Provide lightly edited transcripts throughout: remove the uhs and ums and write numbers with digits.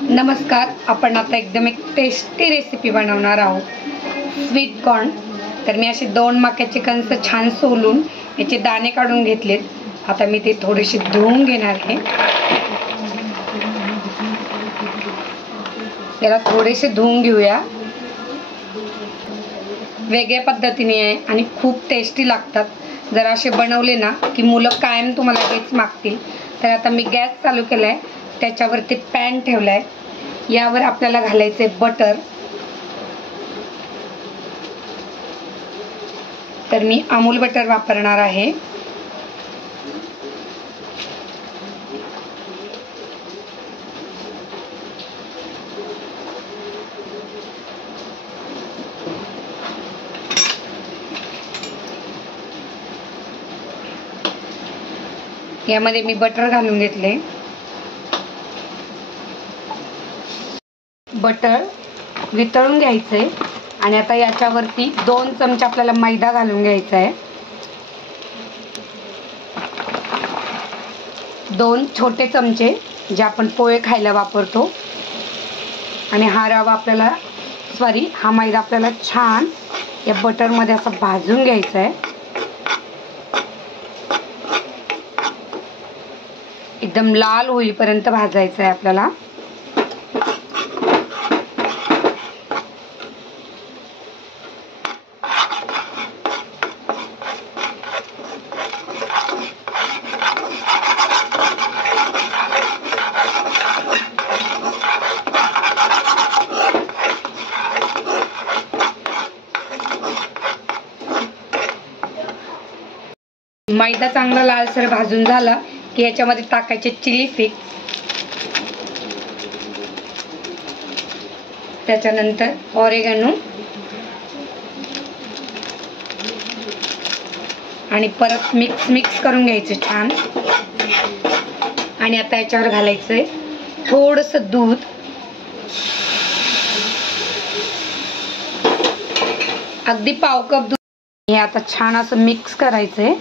नमस्कार, आपण आता एकदम एक टेस्टी रेसिपी बनवणार आहोत, स्वीट कॉर्न। तर मी असे 2 मक्याचे कणस छान सोलून याचे दाणे काढून घेतलेत। आता मी ते थोडेसे धुवून घेणार आहे। याला थोडेसे धुवून घेऊया। वेगळ्या पद्धतीने आहे आणि खूप टेस्टी लागतात। जर असे बनवले ना की मुलं कायम तुम्हाला हेच मागतील। तर आता मी गॅस चालू केलाय, त्याच्यावरती पॅन ठेवलाय। यावर आपल्याला घालायचे बटर। तर मी अमूल बटर वापरणार आहे। यामध्ये मी बटर घालून घेतले। बटर वितळून घ्यायचे आणि आता याच्यावरती 2 चमचे आपल्याला मैदा घालून घ्यायचा आहे। 2 छोटे चमचे जे आपण पोहे खायला वापरतो। आणि हा रवा आपल्याला हा मैदा आपल्याला छान या बटर मध्ये असं भाजून घ्यायचा आहे। एकदम लाल होईपर्यंत भाजायचं आहे आपल्याला। मैदा चांगला लालसर भाजून झाला की याच्यामध्ये टाकायचे चिली फ्लेक्स, त्याच्यानंतर ऑरेगॅनो आणि परत मिक्स करून घ्यायचे छान। आणि आता याच्यावर घालायचंय थोडंसं दूध। अगदी पाव कप दूध। हे आता छान असं मिक्स करायचंय।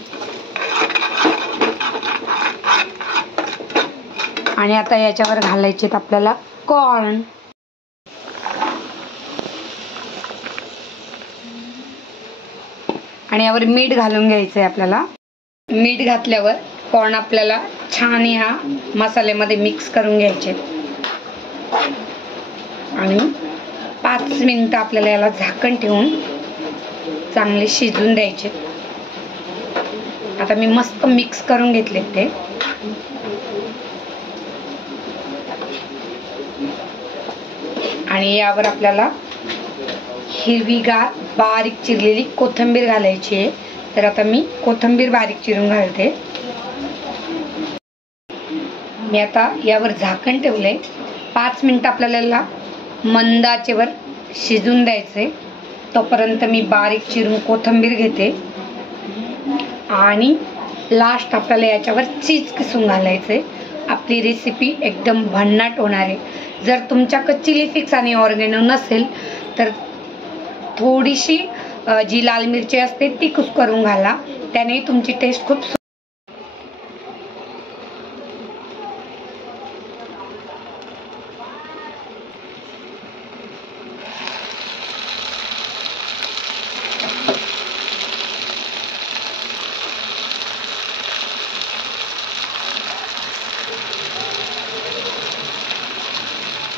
आणि आता याच्यावर घालायचे आपल्याला कॉर्न। आणि यावर मीठ घालून घ्यायचंय आपल्याला। मीठ घातल्यावर कॉर्न आपल्याला छान ह्या मसाल्यामध्ये मिक्स करून घ्यायचे आणि 5 मिनिटं आपल्याला याला झाकण ठेवून चांगले शिजून द्यायचे। आता मी मस्त मिक्स करून घेतले ते। आणि यावर आपल्याला हिरवीगार बारीक चिरलेली कोथिंबीर घालायची आहे। तर आता मी कोथिंबीर बारीक चिरून घालते। मी आता यावर झाकण ठेवले। 5 मिनिटं आपल्याला मंद आचेवर शिजून द्यायचे। तोपर्यंत मी बारीक चिरून कोथिंबीर घेते आणि लास्ट आपल्याला याच्यावर चीज किसून घालायचे। आपली रेसिपी एकदम भन्नाट होणार आहे। जर तुमच्याकडे चिली फ्लेक्स आणि ऑर्गेनो नसेल तर थोडीशी जी लाल मिरची असते ती कुस्करून घाला, त्याने तुमची टेस्ट खूप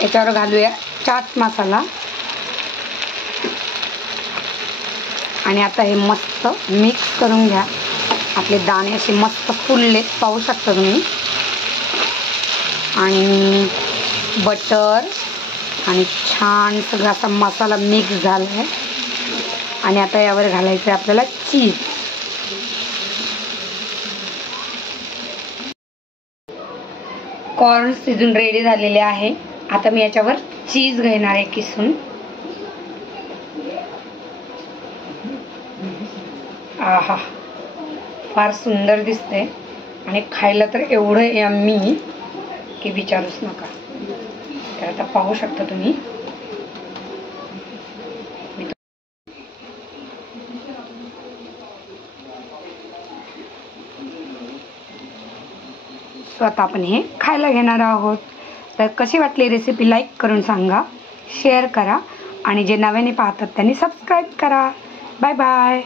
याच्यावर घालूया चाट मसाला। आणि आता हे मस्त मिक्स करून घ्या। आपले दाणे असे मस्त फुलले पाहू शकता तुम्ही। आणि बटर आणि छान सगळा असा मसाला मिक्स झाला आहे। आणि आता यावर घालायचं आहे आपल्याला चीज। कॉर्न शिजून रेडी झालेले आहे। आता मी याच्यावर चीज घेणार आहे किसून। आहा, फार सुंदर दिसते आणि खायला तर एवढं यम्मी की विचारूच नका। तर आता पाहू शकता तुम्ही। स्वतः आपण हे खायला घेणार आहोत। तर कशी वाटली रेसिपी लाईक करून सांगा, शेअर करा आणि जे नव्याने पाहतात त्यांनी सबस्क्राईब करा. Bye bye.